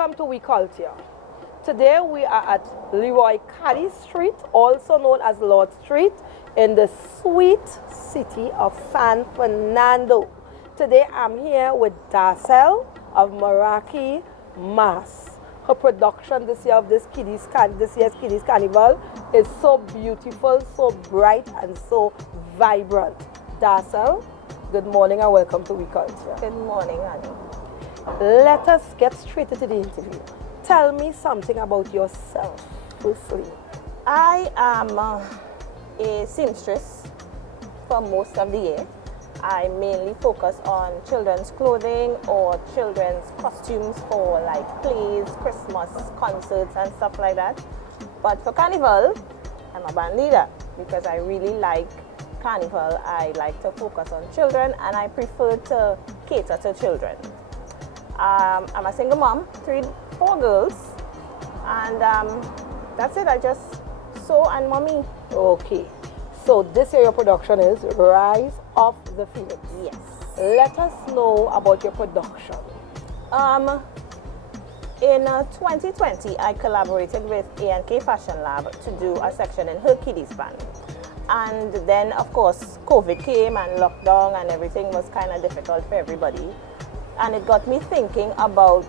Welcome to Couttier. Today we are at Leroy Caddy Street, also known as Lord Street, in the sweet city of San Fernando. Today I'm here with Darcel of Meraki Mas. Her production this year of this year's Kiddies Carnival is so beautiful, so bright, and so vibrant. Darcel, good morning and welcome to Couttier. Good morning, honey. Let us get straight into the interview. Tell me something about yourself, firstly. I am a seamstress for most of the year. I mainly focus on children's clothing or children's costumes for like plays, Christmas, concerts and stuff like that. But for Carnival, I'm a band leader because I really like Carnival. I like to focus on children and I prefer to cater to children. I'm a single mom, 4 girls, and that's it. I just sew and mommy. Okay, so this year your production is Rise of the Phoenix. Yes. Let us know about your production. In 2020, I collaborated with A&K Fashion Lab to do a section in her kiddies band. And then, of course, COVID came and lockdown and everything was kind of difficult for everybody. And it got me thinking about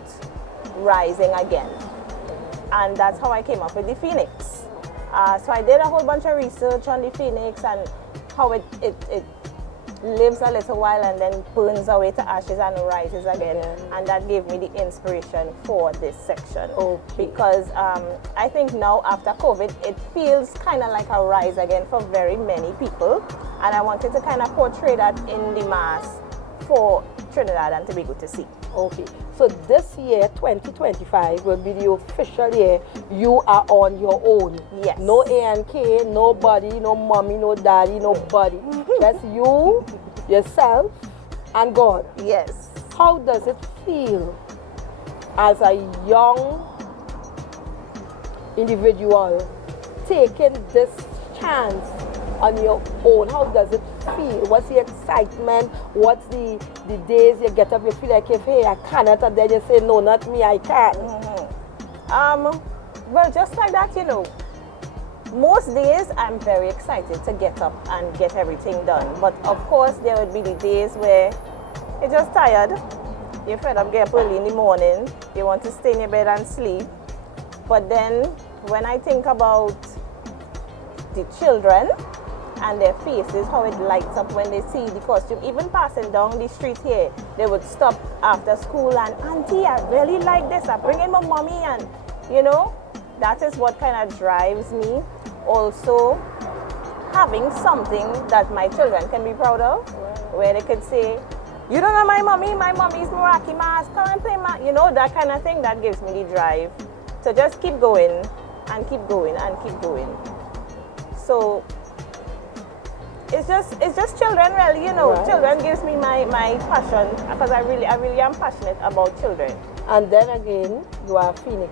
rising again. And that's how I came up with the Phoenix. So I did a whole bunch of research on the Phoenix and how it lives a little while and then burns away to ashes and rises again. And that gave me the inspiration for this section. Okay. Because I think now after COVID, it feels kind of like a rise again for very many people. And I wanted to kind of portray that in the mass for Trinidad and Tobago to see. Okay, so this year, 2025, will be the official year you are on your own. Yes. No A&K, nobody, no mommy, no daddy, nobody. Just you, yourself, and God. Yes. How does it feel as a young individual taking this chance on your own? How does it feel? What's the excitement? What's the days you get up, you feel like, if, hey, I cannot, and then you say, no, not me, I can't? Well, just like that, you know, most days I'm very excited to get up and get everything done. But of course, there would be the days where you're just tired. You're fed up, get up early in the morning. You want to stay in your bed and sleep. But then when I think about the children, and their faces, how it lights up when they see the costume. Even passing down the street here, they would stop after school and, Auntie, I really like this. I bring in my mommy, and you know, that is what kind of drives me. Also, having something that my children can be proud of, where they could say, you don't know my mommy's Meraki Mas, come and play you know, that kind of thing. That gives me the drive to just keep going and keep going and keep going. So it's just children, really, you know. Right. Children gives me my passion because I really am passionate about children. And then again, you are a Phoenix.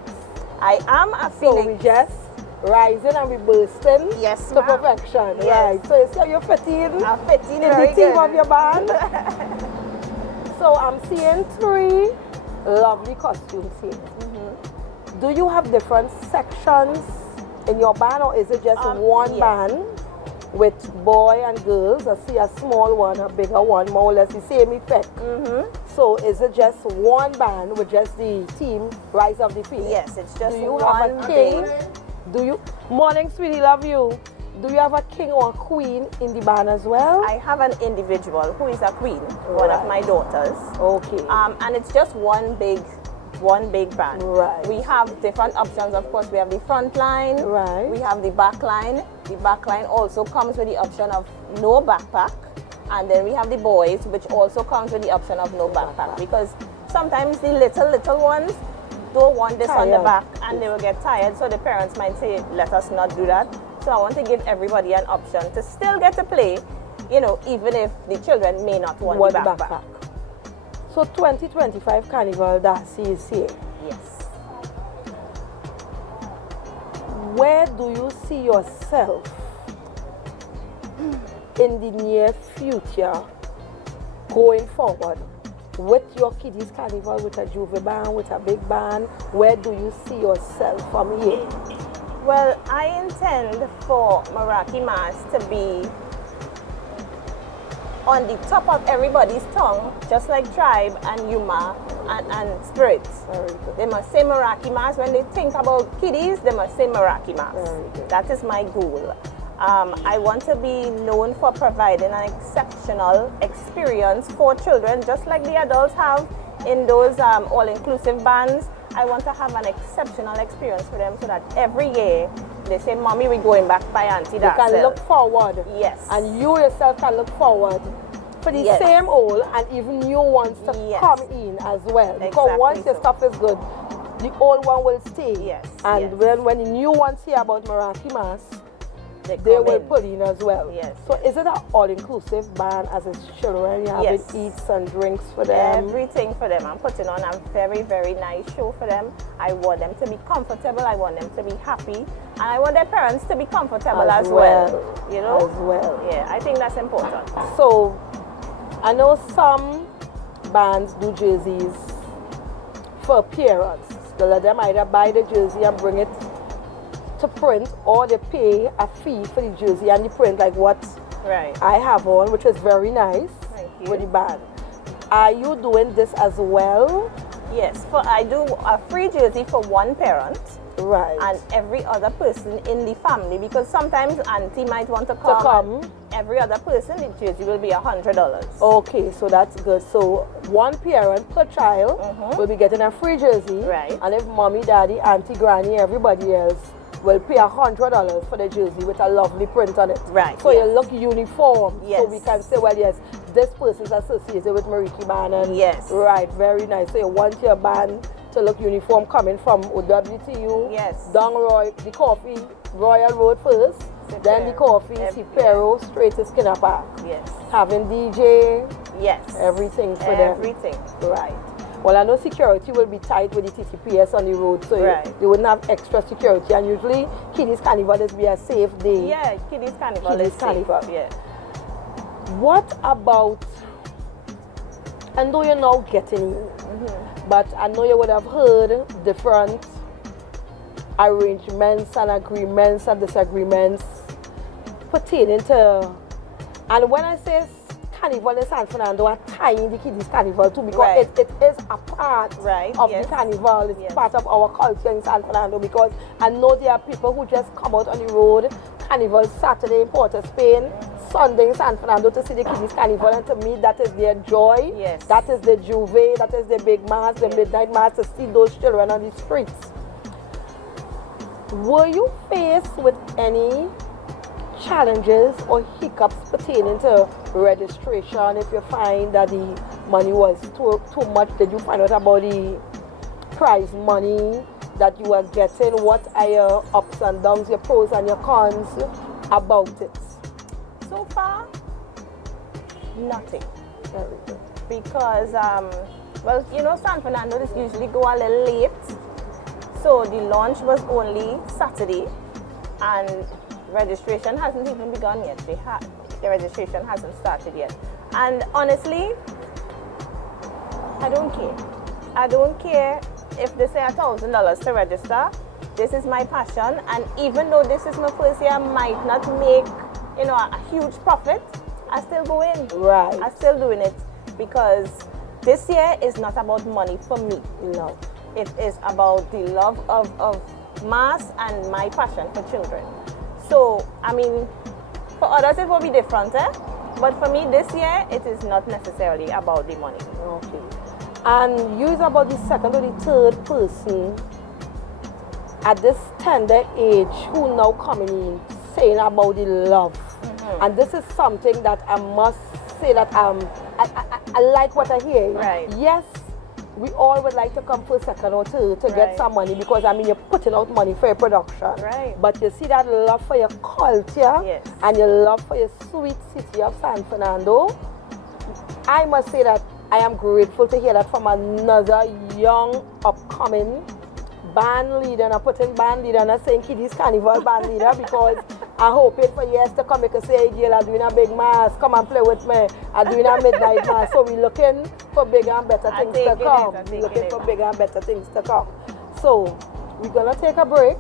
I am a Phoenix. So we just rising and we bursting to perfection. Yes. Right. So you're 15. I'm 15 in the team of your band. So I'm seeing 3 lovely costumes here. Do you have different sections in your band, or is it just one band with boy and girls? I see a small one, a bigger one, more or less the same effect. So is it just one band with just the team Rise of the Phoenix? Yes, it's just Do you one have a king? Do you? Morning, sweetie, love you. Do you have a king or a queen in the band as well? I have an individual who is a queen, one of my daughters. Okay. And it's just one big band. Right. We have different options. Of course, we have the front line. Right. We have the back line. The back line also comes with the option of no backpack. And then we have the boys, which also comes with the option of no backpack. Because sometimes the little ones don't want this on the back and they will get tired. So the parents might say, let us not do that. So I want to give everybody an option to still get to play, you know, even if the children may not want the backpack. So 2025 Carnival Darcy is here. Yes. Where do you see yourself in the near future going forward? with your kiddies carnival, with a Jovan band, with a big band? Where do you see yourself from here? Well, I intend for Meraki Mas to be on the top of everybody's tongue, just like Tribe and Yuma and Spirits. They must say Meraki Mas. When they think about kiddies, they must say Meraki Mas. That is my goal. I want to be known for providing an exceptional experience for children, just like the adults have in those all-inclusive bands. I want to have an exceptional experience for them so that every year they say, Mommy, we're going back by Auntie Darcel. You can look forward. Yes. And you yourself can look forward for the same old and even new ones to come in as well. Because once your stuff is good, the old one will stay. Yes. And when the new ones hear about Meraki Mas, they will put in as well. Yes. So is it an all-inclusive band as it's children? You have eats and drinks for them? Everything for them. I'm putting on a very, very nice show for them. I want them to be comfortable. I want them to be happy. And I want their parents to be comfortable as well. You know? As well. Yeah, I think that's important. So, I know some bands do jerseys for appearance. So let them either buy the jersey and bring it to print, or they pay a fee for the jersey and the print, like what I have on, which is very nice with the band. Are you doing this as well? Yes, I do a free jersey for one parent. Right. And every other person in the family, because sometimes Auntie might want to come. Every other person, the jersey will be $100. Okay, so that's good. So one parent per child will be getting a free jersey. Right. And if mommy, daddy, auntie, granny, everybody else will pay $100 for the jersey with a lovely print on it. Right. So you look uniform. Yes. So we can say, well, yes, this person is associated with Meraki Band. And right, very nice. So you want your band to look uniform coming from OWTU. Yes. Down the coffee, Royal Road first. Then the coffee, Cipero, straight to Skinner Park. Yes. Having DJ. Yes. Everything for them. Everything. Right. Well, I know security will be tight with the TTPS on the road, so you wouldn't have extra security. And usually, Kiddies Carnival is be a safe day. Yeah, Kiddies Carnival is safe. Yeah. What about, I know you're now getting in, but I know you would have heard different arrangements and agreements and disagreements pertaining to, and when I say Carnival in San Fernando are tying the Kiddies Carnival too, because it is a part of the Carnival. It's part of our culture in San Fernando, because I know there are people who just come out on the road, Carnival Saturday in Port of Spain, Sunday in San Fernando to see the Kiddies Carnival, and to me that is their joy. Yes. That is the Juve, that is the big mass, the midnight mass, to see those children on the streets. Were you faced with any challenges or hiccups pertaining to registration? If you find that the money was too much, did you find out about the prize money that you are getting? What are your ups and downs, your pros and your cons about it? So far, nothing. Very good. Because, well, you know, San Fernando is usually go a little late. So the launch was only Saturday, and registration hasn't even begun yet. The registration hasn't started yet. And honestly, I don't care. I don't care if they say $1,000 to register. This is my passion, and even though this is my first year, I might not make, you know, a huge profit, I still go in. Right. I'm still doing it because this year is not about money for me. No. It is about the love of mass and my passion for children. So, I mean, for others it will be different, but for me this year, it is not necessarily about the money. Okay. And you is about the second or the third person at this tender age who now coming in saying about the love. And this is something that I must say that I like what I hear. Right. Yes, we all would like to come for second or third to get some money, because I mean you're putting out money for your production. Right. But you see that love for your culture and your love for your sweet city of San Fernando. I must say that I am grateful to hear that from another young upcoming band leader, and I'm putting band leader and I'm saying Kiddies Carnival band leader, because I'm hoping for years to come. You can say, hey, Gail, I'm doing a big mass. Come and play with me. I'm doing a midnight mass. So we're looking for bigger and better things to come. We're looking for bigger and better things to come. So we're going to take a break.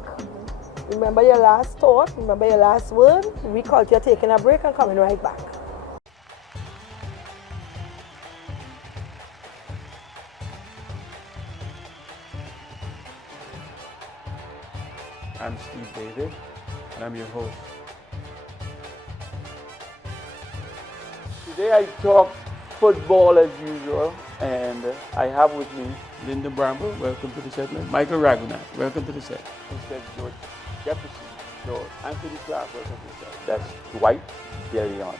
Remember your last thought. Remember your last word. We called you taking a break and coming right back. I'm Steve David, and I'm your host. Today I talk football as usual, and I have with me Linda Bramble, welcome to the set. Michael Raghunath, welcome to the set. Instead George Jefferson, George Anthony Clark, welcome to the set. That's Dwight DeLeon.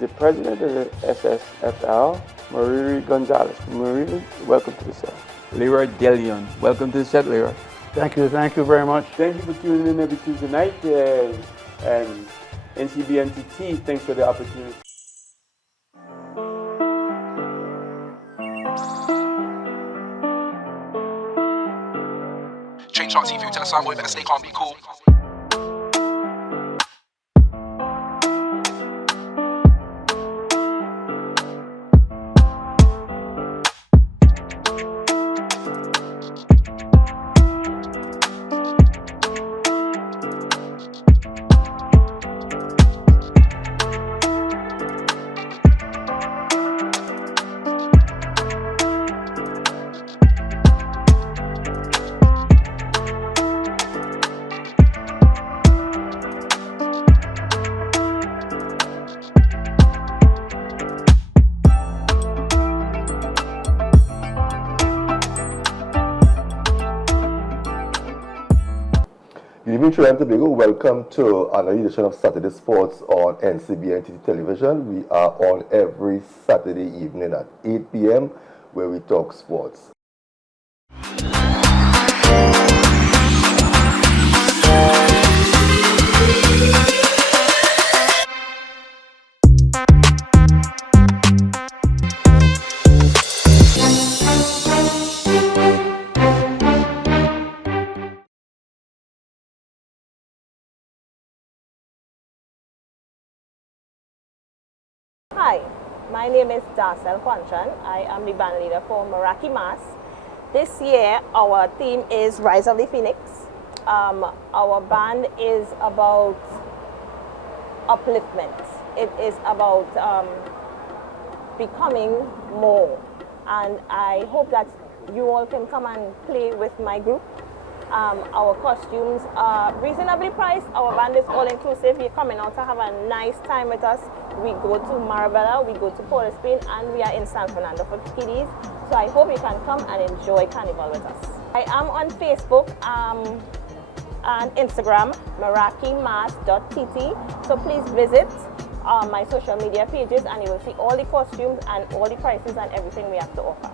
The president of the SSFL, Mariri Gonzalez. Mariri, welcome to the set. Leroy DeLeon, welcome to the set, Leroy. Thank you very much. Thank you for tuning in every Tuesday night, and NCBNTT, thanks for the opportunity. Change on TV, tell us sound boy better stay calm, be cool. Good evening, Trinidad and Tobago. Welcome to another edition of Saturday Sports on NCBNTT television. We are on every Saturday evening at 8 p.m. where we talk sports. Hi, my name is Darcel Quanchan. I am the band leader for Meraki Mas. This year, our theme is Rise of the Phoenix. Our band is about upliftment. It is about becoming more. And I hope that you all can come and play with my group. Our costumes are reasonably priced. Our band is all inclusive. You're coming out to have a nice time with us. We go to Marabella, we go to Port of Spain, and we are in San Fernando for kiddies. So I hope you can come and enjoy Carnival with us. I am on Facebook and Instagram, merakimas.tt. So please visit my social media pages and you will see all the costumes and all the prices and everything we have to offer.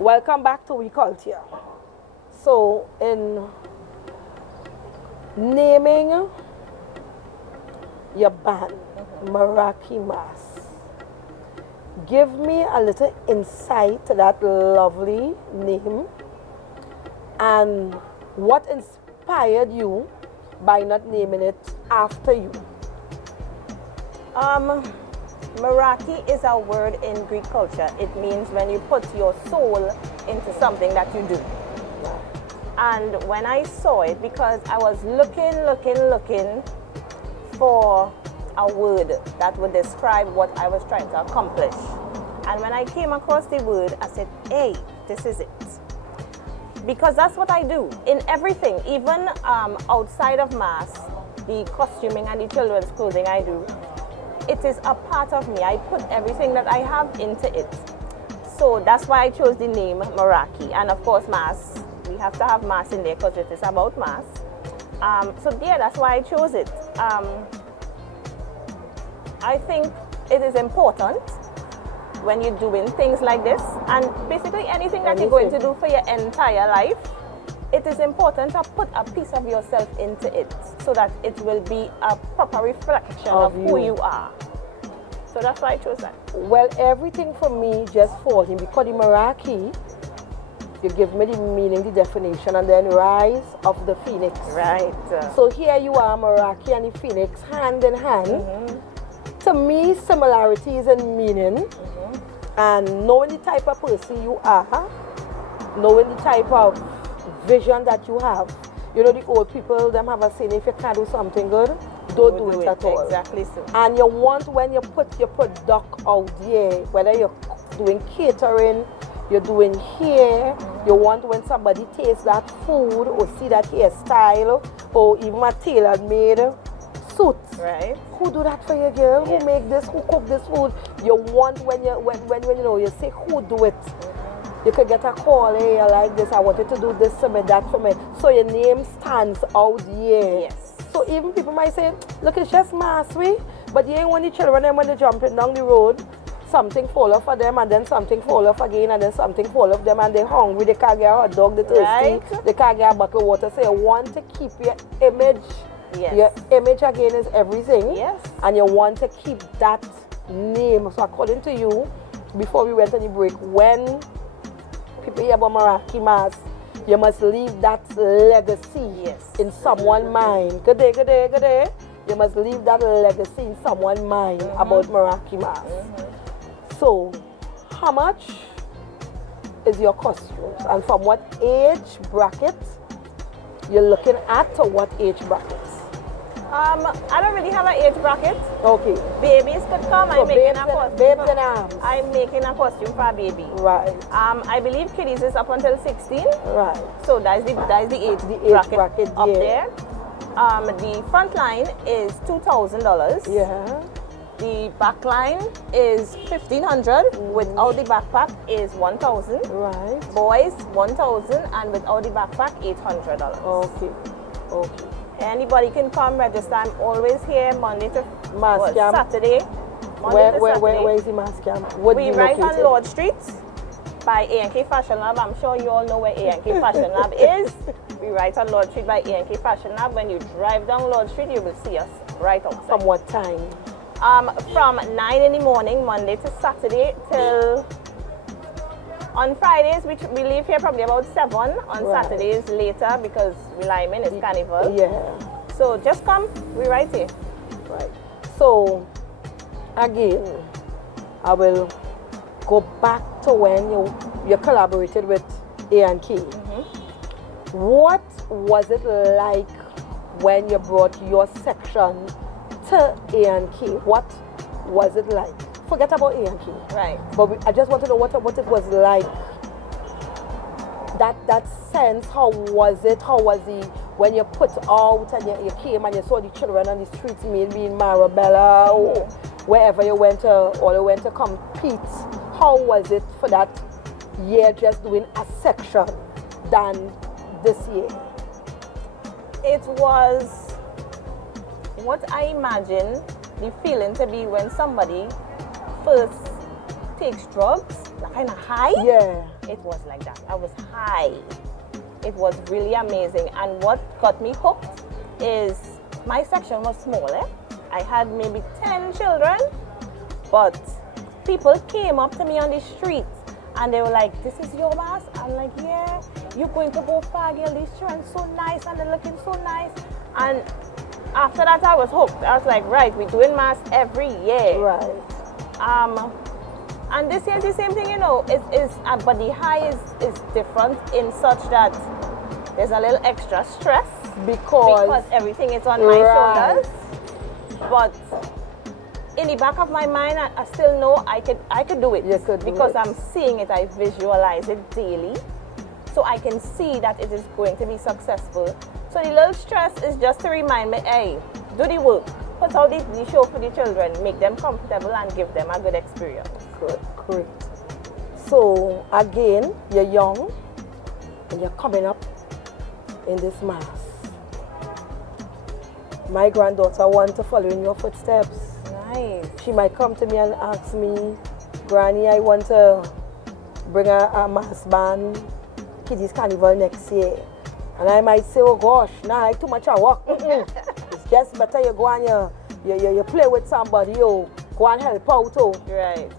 Welcome back to Couttier. So, in naming your band, Meraki Mas, give me a little insight to that lovely name and what inspired you by not naming it after you. Meraki is a word in Greek culture. It means when you put your soul into something that you do. And when I saw it, because I was looking for a word that would describe what I was trying to accomplish. And when I came across the word, I said, hey, this is it. Because that's what I do in everything, even outside of Mass, the costuming and the children's clothing I do. It is a part of me. I put everything that I have into it. So that's why I chose the name Meraki. And of course, Mass. We have to have Mass in there because it is about Mass. So yeah, that's why I chose it. I think it is important when you're doing things like this, and basically anything that you're going to do for your entire life, it is important to put a piece of yourself into it so that it will be a proper reflection of who you are. So that's why I chose that. Well, everything for me just falls in because the Meraki, you give me the meaning, the definition, and then rise of the phoenix. Right. So here you are, Meraki and the phoenix, hand in hand. To me, similarities in meaning, and knowing the type of person you are, knowing the type of vision that you have. You know, the old people, them have a saying, if you can't do something good, don't do it at all. Exactly so. And you want, when you put your product out there, whether you're doing catering, you're doing hair, you want when somebody tastes that food or see that hairstyle or even a tailor-made suit. Right. Who do that for you, girl? Who make this? Who cook this food? You want when you know, you say who do it. You could get a call, hey, I like this, I want you to do this for me, that for me. So your name stands out here. Yes. So even people might say, look, it's just mastery, but you ain't want the children, them when they're jumping down the road, something fall off of them, and then something fall off again, and then something fall off them, and they're hungry, they can't get a hot dog, they're thirsty, right. They can't get a bottle of water. So you want to keep your image. Yes. Your image again is everything. Yes. And you want to keep that name. So according to you, before we went on the break, when people hear about Meraki Mas, you must leave that legacy in someone's mind. Good day, good day, good day. You must leave that legacy in someone's mind about Meraki Mas. So, how much is your costumes? And from what age bracket you're looking at, to what age bracket? I don't really have an age bracket. Okay. Babies could come. So I'm making a costume. Babes in arms. I'm making a costume for a baby. Right. I believe kiddies is up until 16. Right. So that's the age bracket up there. The front line is $2,000. Yeah. The back line is $1,500. Without the backpack is $1,000. Right. Boys $1,000, and without the backpack $800. Okay. Okay. Anybody can come register. I'm always here Monday to Saturday. Where is the mass camp? We right on Lord Street by A&K Fashion Lab. I'm sure you all know where A&K Fashion Lab is. We right on Lord Street by A&K Fashion Lab. When you drive down Lord Street, you will see us right outside. From what time? From 9 in the morning, Monday to Saturday, till on Fridays, we leave here probably about 7. On Saturdays later, because Lyman is Carnival. Yeah. So just come, we right here. Right. So again, I will go back to when you collaborated with A&K. What was it like when you brought your section to A&K? What was it like? Forget about A&K. Right. But I just want to know what it was like. That sense, how was it? How was the, when you put out and you came and you saw the children on the streets, maybe in Marabella or wherever you went to compete. How was it for that year just doing a section than this year? It was what I imagine the feeling to be when somebody first takes drugs, like kind of high. Yeah. It was like that. I was high. It was really amazing. And what got me hooked is my section was small. I had maybe 10 children, but people came up to me on the street and they were like, "This is your mass?" I'm like, "Yeah, you're going to go far, girl. These children so nice and they're looking so nice." And after that, I was hooked. I was like, right, we're doing mass every year. Right. And this year is the same thing, you know. But the high is different in such that there's a little extra stress because everything is on my shoulders. But in the back of my mind, I still know I could do it. You could do because it. I'm seeing it, I visualize it daily, so I can see that it is going to be successful. So the little stress is just to remind me, hey, do the work, put out the show for the children, make them comfortable and give them a good experience. Good, great. So again, you're young and you're coming up in this mass. my granddaughter want to follow in your footsteps. Nice. She might come to me and ask me, Granny, I want to bring a mass band, Kiddies Carnival next year. And I might say, oh gosh, nah, too much of work. It's just better you go and you play with somebody, go and help out. Right.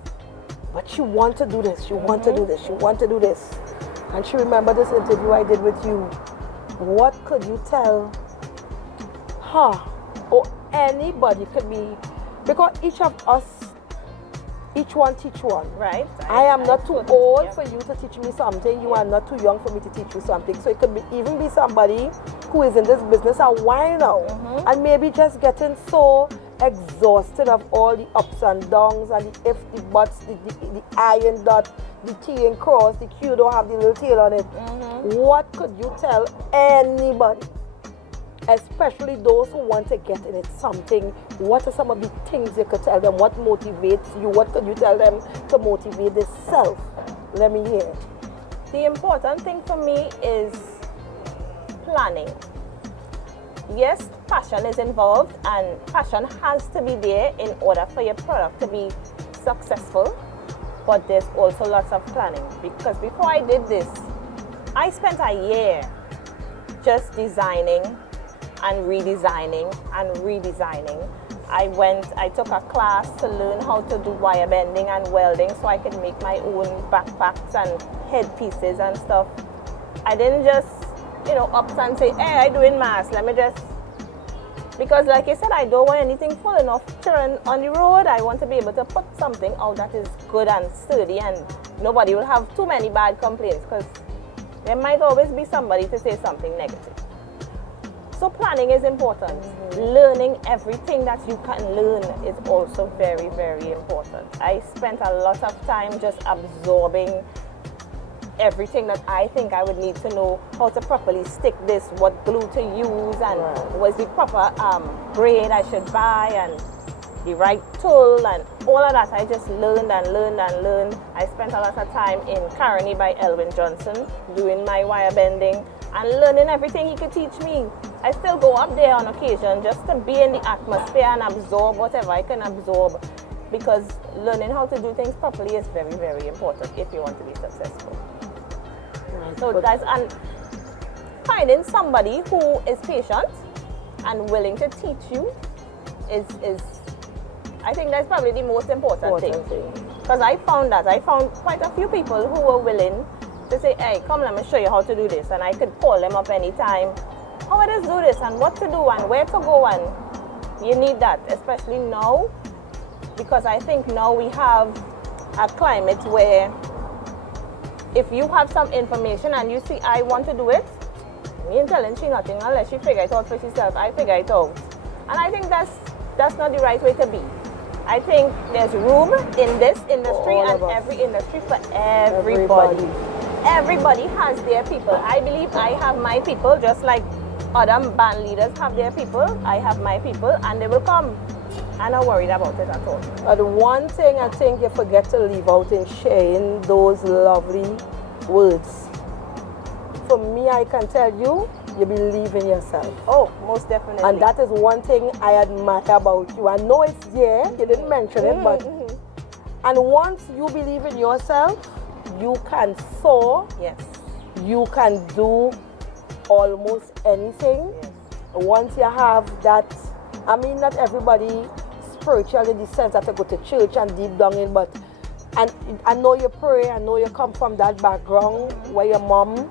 But she want to do this, she want to do this, she want to do this. And she remembered this interview I did with you. What could you tell her or anybody could be, because each of us, each one teach one. Right. I am not too totally, old yeah. for you to teach me something. You are not too young for me to teach you something. So it could be even be somebody who is in this business a while now and maybe just getting so exhausted of all the ups and downs and the ifs, the buts, the iron dot, the T and cross, the Q don't have the little tail on it. What could you tell anybody, especially those who want to get in it something? What are some of the things you could tell them? What motivates you? What could you tell them to motivate themselves? Let me hear. The important thing for me is planning. Yes, passion is involved and passion has to be there in order for your product to be successful, but there's also lots of planning, because before I did this, I spent a year just designing and redesigning and redesigning. I took a class to learn how to do wire bending and welding so I could make my own backpacks and headpieces and stuff. I didn't just, up and say, hey, I doing mass, let me just, because like you said, I don't want anything full enough children on the road. I want to be able to put something out that is good and sturdy and nobody will have too many bad complaints, because there might always be somebody to say something negative. So planning is important. Learning everything that you can learn is also very, very important. I spent a lot of time just absorbing everything that I think I would need to know, how to properly stick this, what glue to use, and what's the proper braid I should buy, and the right tool, and all of that. I just learned and learned and learned. I spent a lot of time in Carnival by Elwin Johnson doing my wire bending and learning everything he could teach me. I still go up there on occasion just to be in the atmosphere and absorb whatever I can absorb, because learning how to do things properly is very, very important if you want to be successful. So guys, and finding somebody who is patient and willing to teach you is I think that's probably the most important thing. Because I found quite a few people who were willing to say, hey, come, let me show you how to do this, and I could call them up anytime. How it is do this, and what to do, and where to go, and you need that, especially now, because I think now we have a climate where if you have some information and you see I want to do it, me ain't telling she nothing unless she figure it out for herself. I figure it out. And I think that's not the right way to be. I think there's room in this industry and every industry for everybody. Everybody has their people. I believe I have my people, just like other band leaders have their people. I have my people, and they will come. I'm not worried about it at all. But one thing I think you forget to leave out in sharing those lovely words. For me, I can tell you, you believe in yourself. Oh, most definitely. And that is one thing I admire about you. I know it's there, you didn't mention it, but and once you believe in yourself, you can soar. Yes. You can do almost anything. Yes. Once you have that, I mean, not everybody spiritual in the sense that you go to church and deep down in, but and I know you pray, I know you come from that background where your mom,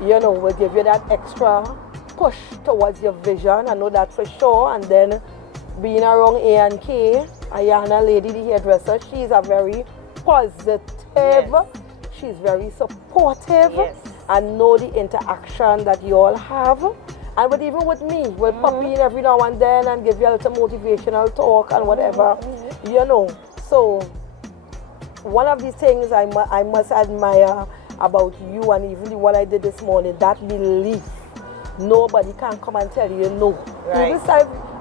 will give you that extra push towards your vision. I know that for sure. And then being around A&K, Ayana lady, the hairdresser, she's a very positive, she's very supportive, and know the interaction that you all have. And but even with me, we'll pop in every now and then and give you a little motivational talk and whatever, So one of these things I must admire about you, and even what I did this morning, that belief. Nobody can come and tell you no. Right. Even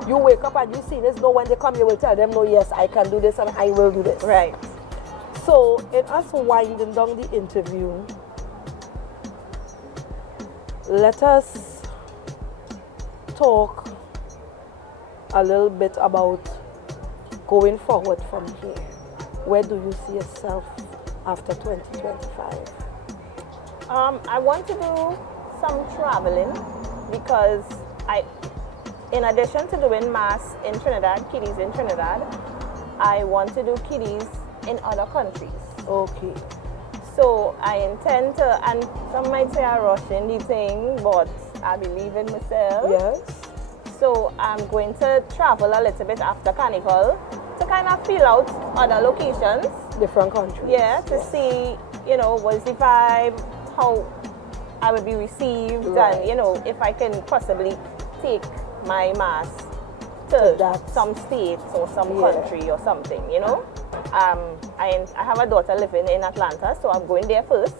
if you wake up and you see this, no, when they come, you will tell them, no, yes, I can do this and I will do this. Right. So in us winding down the interview, let us talk a little bit about going forward from here. Where do you see yourself after 2025? I want to do some traveling because in addition to doing mass in Trinidad, kiddies in Trinidad, I want to do kiddies in other countries. Okay. So I intend to, and some might say I'm rushing the thing, but I believe in myself. Yes. So I'm going to travel a little bit after Carnival to kind of feel out other locations. Different countries. Yeah, to see, what's the vibe, how I would be received, Right. and, if I can possibly take my mass to that. some state or some Yeah. country or something, I have a daughter living in Atlanta, so I'm going there first.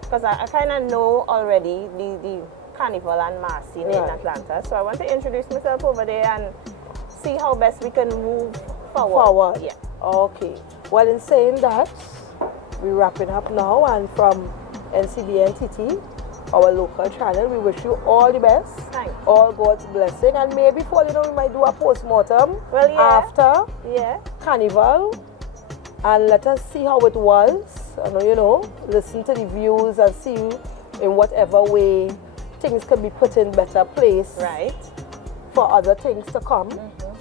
Because I kind of know already the Carnival and mass scene in Right. Atlanta. So I want to introduce myself over there and see how best we can move forward. Yeah. Okay. Well, in saying that, we're wrapping up now, and from NCBNTT, our local channel, we wish you all the best. Thanks. All God's blessing, and maybe for we might do a post-mortem after Yeah. Carnival, and let us see how it was, and listen to the views and see in whatever way things can be put in better place Right. for other things to come.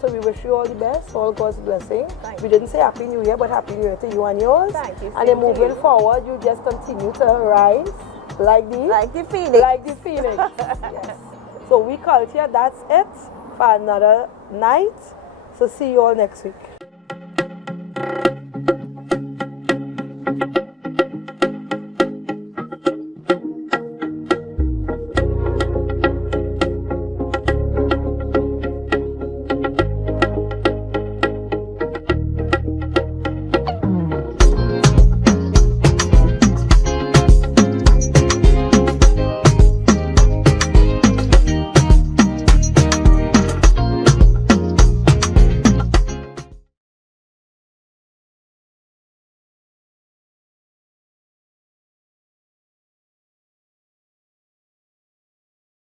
So we wish you all the best, all God's blessing. Thank We didn't say Happy New Year, but Happy New Year to you and yours. Thank you. And then Same to moving you. forward, you just continue to rise like the Phoenix. like the phoenix. Yes. So we Couttier, that's it for another night. So see you all next week.